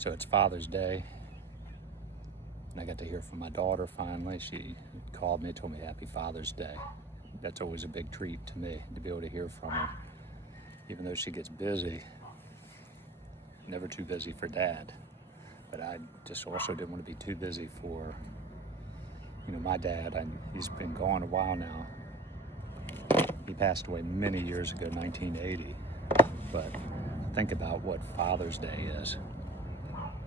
So it's Father's Day, and I got to hear from my daughter finally. She called me, told me Happy Father's Day. That's always a big treat to me, to be able to hear from her. Even though she gets busy, never too busy for Dad. But I just also didn't want to be too busy for, my dad. He's been gone a while now. He passed away many years ago, 1980. But think about what Father's Day is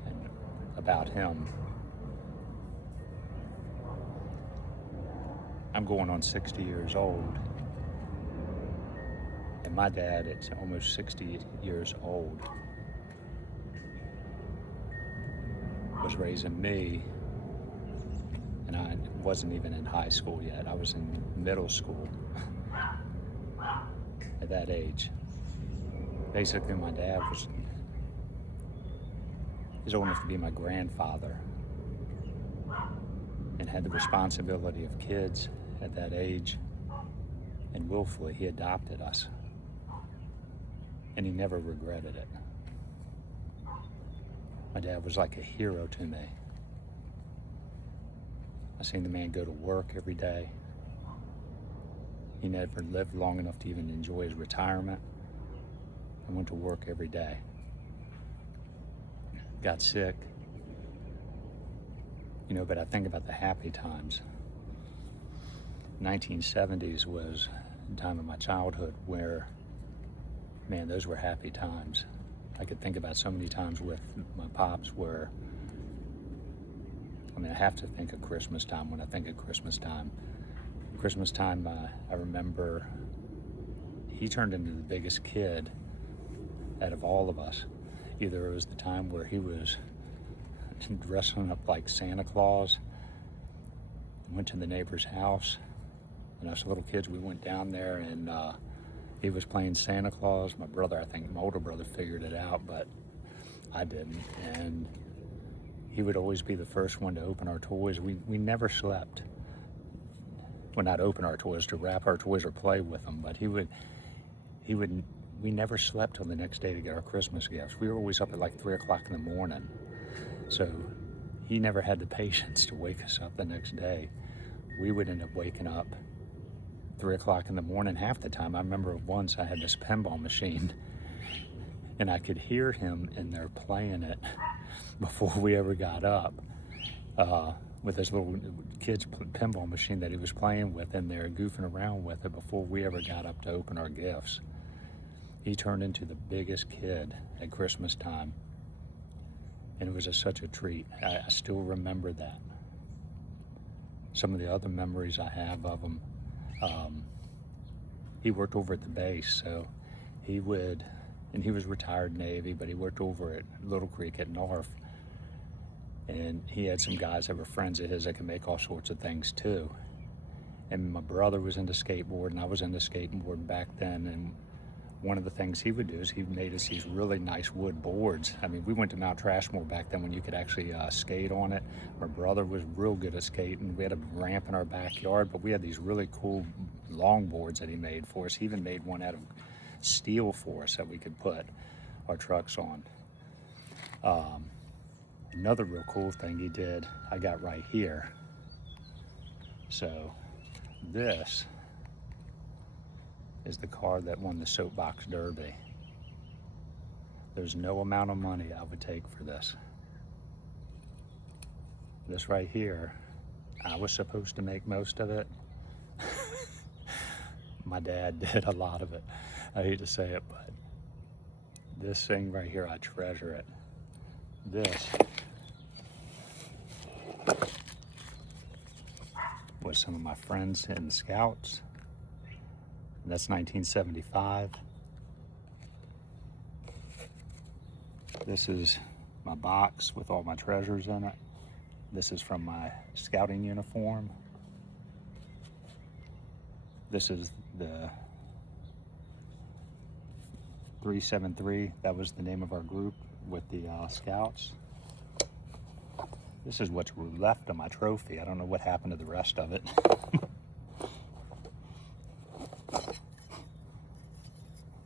and about him. I'm going on 60 years old, and my dad, it's almost 60 years old, was raising me, and I wasn't even in high school yet. I was in middle school at that age. Basically, my dad was old enough to be my grandfather and had the responsibility of kids at that age, and willfully he adopted us, and he never regretted it. My dad was like a hero to me. I seen the man go to work every day. He never lived long enough to even enjoy his retirement. I went to work every day. Got sick. But I think about the happy times. 1970s was the time of my childhood where, man, those were happy times. I could think about so many times with my pops where, I have to think of Christmas time when I think of Christmas time. Christmas time, I remember he turned into the biggest kid out of all of us. Either it was the time where he was dressing up like Santa Claus, went to the neighbor's house, and us little kids, we went down there, and he was playing Santa Claus. My older brother figured it out, but I didn't. And he would always be the first one to open our toys. We never slept. Well, not open our toys, to wrap our toys or play with them, but we never slept till the next day to get our Christmas gifts. We were always up at like 3 o'clock in the morning. So he never had the patience to wake us up the next day. We would end up waking up 3 o'clock in the morning half the time. I remember once I had this pinball machine, and I could hear him in there playing it before we ever got up, with this little kid's pinball machine that he was playing with in there, goofing around with it before we ever got up to open our gifts. He turned into the biggest kid at Christmas time, and it was such a treat. I still remember that. Some of the other memories I have of him, he worked over at the base, so he was retired Navy, but he worked over at Little Creek at North, and he had some guys that were friends of his that could make all sorts of things too. And my brother was into skateboard, and I was into skateboard back then, and one of the things he would do is he made us these really nice wood boards. We went to Mount Trashmore back then when you could actually skate on it. My brother was real good at skating. We had a ramp in our backyard, but we had these really cool long boards that he made for us. He even made one out of steel for us that we could put our trucks on. Another real cool thing he did, I got right here. So this is the car that won the Soapbox Derby. There's no amount of money I would take for this. This right here, I was supposed to make most of it. My dad did a lot of it. I hate to say it, but this thing right here, I treasure it. This was some of my friends in the Scouts. That's 1975. This is my box with all my treasures in it. This is from my scouting uniform. This is the 373. That was the name of our group with the Scouts. This is what's left of my trophy. I don't know what happened to the rest of it.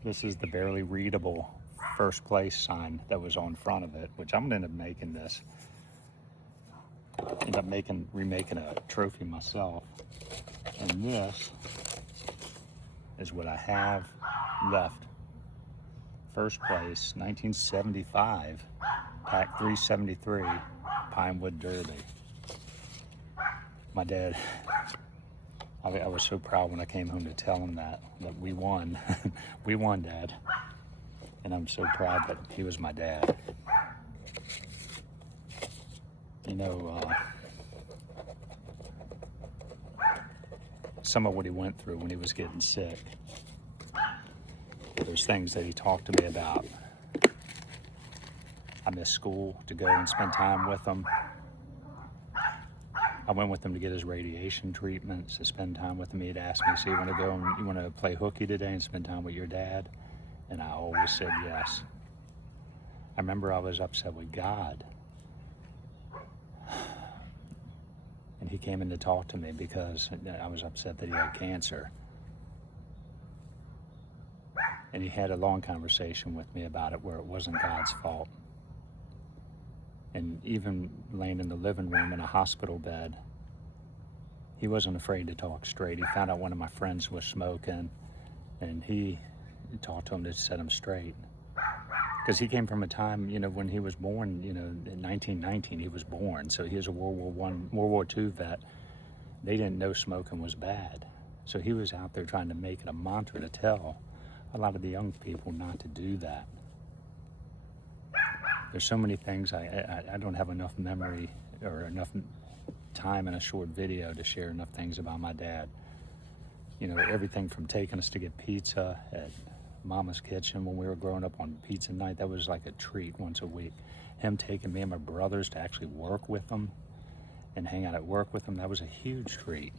This is the barely readable first place sign that was on front of it, which I'm gonna end up making this. End up remaking a trophy myself. And this is what I have left. First place, 1975, Pack 373, Pinewood Derby. My dad, I was so proud when I came home to tell him that we won. We won, Dad. And I'm so proud that he was my dad. You know, some of what he went through when he was getting sick. There's things that he talked to me about. I missed school to go and spend time with him. I went with him to get his radiation treatments, to spend time with him. He'd asked me, so you want to go and you want to play hooky today and spend time with your dad? And I always said yes. I remember I was upset with God. And he came in to talk to me because I was upset that he had cancer. And he had a long conversation with me about it where it wasn't God's fault. And even laying in the living room in a hospital bed, he wasn't afraid to talk straight. He found out one of my friends was smoking, and he talked to him to set him straight. Because he came from a time, you know, when he was born, you know, in 1919 he was born, so he was a World War II vet. They didn't know smoking was bad. So he was out there trying to make it a mantra to tell a lot of the young people not to do that. There's so many things I don't have enough memory or enough time in a short video to share enough things about my dad. You know, everything from taking us to get pizza at Mama's Kitchen when we were growing up on pizza night. That was like a treat once a week. Him taking me and my brothers to actually work with him and hang out at work with him, that was a huge treat.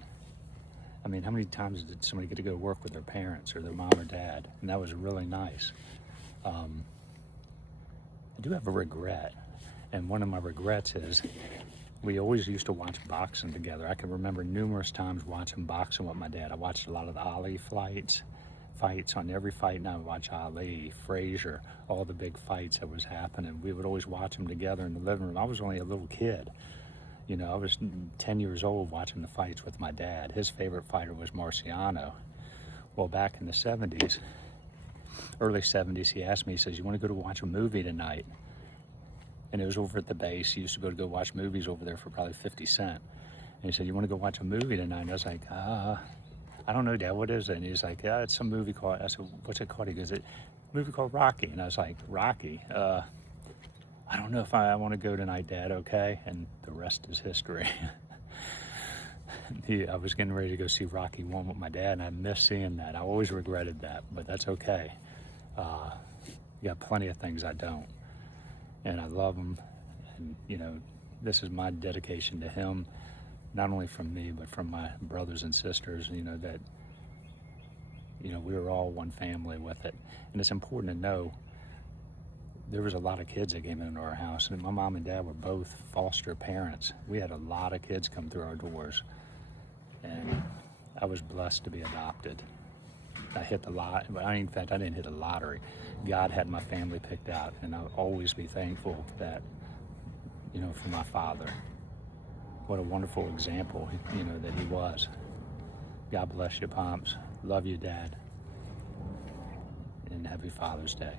I mean, how many times did somebody get to go to work with their parents or their mom or dad? And that was really nice. I do have a regret, and one of my regrets is we always used to watch boxing together. I can remember numerous times watching boxing with my dad. I watched a lot of the Ali fights on every fight, and I would watch Ali, Frazier, all the big fights that was happening. We would always watch them together in the living room. I was only a little kid. You know, I was 10 years old watching the fights with my dad. His favorite fighter was Marciano. Well, back in the 70s, early 70s, he asked me, he says, you want to go to watch a movie tonight? And it was over at the base. He used to go watch movies over there for probably 50 cents. And he said, you want to go watch a movie tonight? And I was like, I don't know, Dad, what is it? And he's like, yeah, it's some movie called, I said, what's it called? He goes, it's a movie called Rocky. And I was like, Rocky? I don't know if I want to go tonight, Dad, okay? And the rest is history. I was getting ready to go see Rocky 1 with my dad, and I missed seeing that. I always regretted that, but that's okay. You got plenty of things I don't. And I love him. And, you know, this is my dedication to him, not only from me, but from my brothers and sisters, you know, that, you know, we were all one family with it. And it's important to know there was a lot of kids that came into our house, and my mom and dad were both foster parents. We had a lot of kids come through our doors, and I was blessed to be adopted. I hit the lot. In fact, I didn't hit a lottery. God had my family picked out, and I'll always be thankful that, you know, for my father. What a wonderful example, you know, that he was. God bless you, Pomps. Love you, Dad. And happy Father's Day.